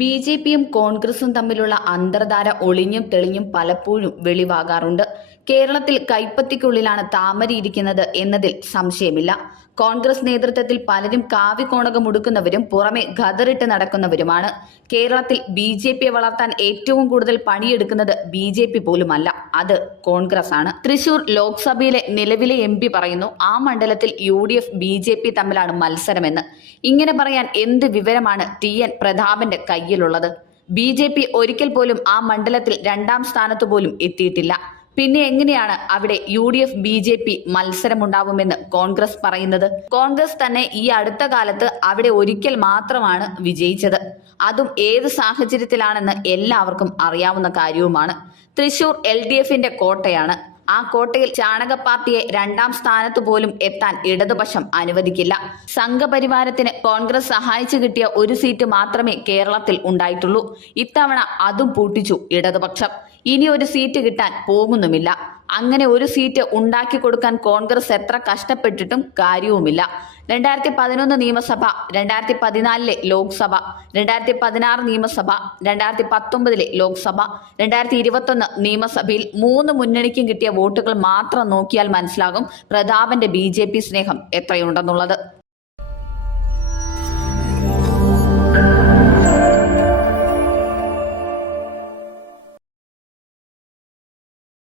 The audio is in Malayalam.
ബി ജെ പിയും കോൺഗ്രസും തമ്മിലുള്ള അന്തർധാര ഒളിഞ്ഞും തെളിഞ്ഞും പലപ്പോഴും വെളിവാകാറുണ്ട്. കേരളത്തിൽ കൈപ്പത്തിക്കുള്ളിലാണ് താമരയിരിക്കുന്നത് എന്നതിൽ സംശയമില്ല. കോൺഗ്രസ് നേതൃത്വത്തിൽ പലരും കാവിക്കോണകം ഉടുക്കുന്നവരും പുറമെ ഖദറിട്ട് നടക്കുന്നവരുമാണ്. കേരളത്തിൽ ബി ജെ പിയെ വളർത്താൻ ഏറ്റവും കൂടുതൽ പണിയെടുക്കുന്നത് ബി ജെ പി പോലുമല്ല അത് കോൺഗ്രസ് ആണ് തൃശൂർ ലോക്സഭയിലെ നിലവിലെ എം പി പറയുന്നു ആ മണ്ഡലത്തിൽ U D F B J P തമ്മിലാണ് മത്സരമെന്ന്. ഇങ്ങനെ പറയാൻ എന്ത് വിവരമാണ് ടി എൻ പ്രതാപന്റെ കയ്യിലുള്ളത് ബി ജെ പി ഒരിക്കൽ പോലും ആ മണ്ഡലത്തിൽ രണ്ടാം സ്ഥാനത്ത് പോലും എത്തിയിട്ടില്ല. പിന്നെ എങ്ങനെയാണ് അവിടെ U D F B J P മത്സരമുണ്ടാവുമെന്ന് Congress പറയുന്നത്? കോൺഗ്രസ് തന്നെ ഈ അടുത്ത കാലത്ത് അവിടെ ഒരിക്കൽ മാത്രമാണ് വിജയിച്ചത്. അതും ഏത് സാഹചര്യത്തിലാണെന്ന് എല്ലാവർക്കും അറിയാവുന്ന കാര്യവുമാണ്. തൃശൂർ എൽ ഡി എഫിന്റെ കോട്ടയാണ്. ആ കോട്ടയിൽ ചാണക പാർട്ടിയെ രണ്ടാം സ്ഥാനത്ത് പോലും എത്താൻ ഇടതുപക്ഷം അനുവദിക്കില്ല. സംഘപരിവാരത്തിന് കോൺഗ്രസ് സഹായിച്ചു കിട്ടിയ ഒരു സീറ്റ് മാത്രമേ കേരളത്തിൽ ഉണ്ടായിട്ടുള്ളൂ. ഇത്തവണ അതും പൂട്ടിച്ചു ഇടതുപക്ഷം. ഇനി ഒരു സീറ്റ് കിട്ടാൻ പോകുന്നുമില്ല. അങ്ങനെ ഒരു സീറ്റ് ഉണ്ടാക്കി കൊടുക്കാൻ കോൺഗ്രസ് എത്ര കഷ്ടപ്പെട്ടിട്ടും കാര്യവുമില്ല. രണ്ടായിരത്തി പതിനൊന്ന് നിയമസഭ രണ്ടായിരത്തി പതിനാലിലെ ലോക്സഭ രണ്ടായിരത്തി പതിനാറ് നിയമസഭ രണ്ടായിരത്തി പത്തൊമ്പതിലെ ലോക്സഭ രണ്ടായിരത്തി ഇരുപത്തൊന്ന് നിയമസഭയിൽ മൂന്ന് മുന്നണിക്കും കിട്ടിയ വോട്ടുകൾ മാത്രം നോക്കിയാൽ മനസ്സിലാകും പ്രതാപന്റെ ബി സ്നേഹം എത്രയുണ്ടെന്നുള്ളത്.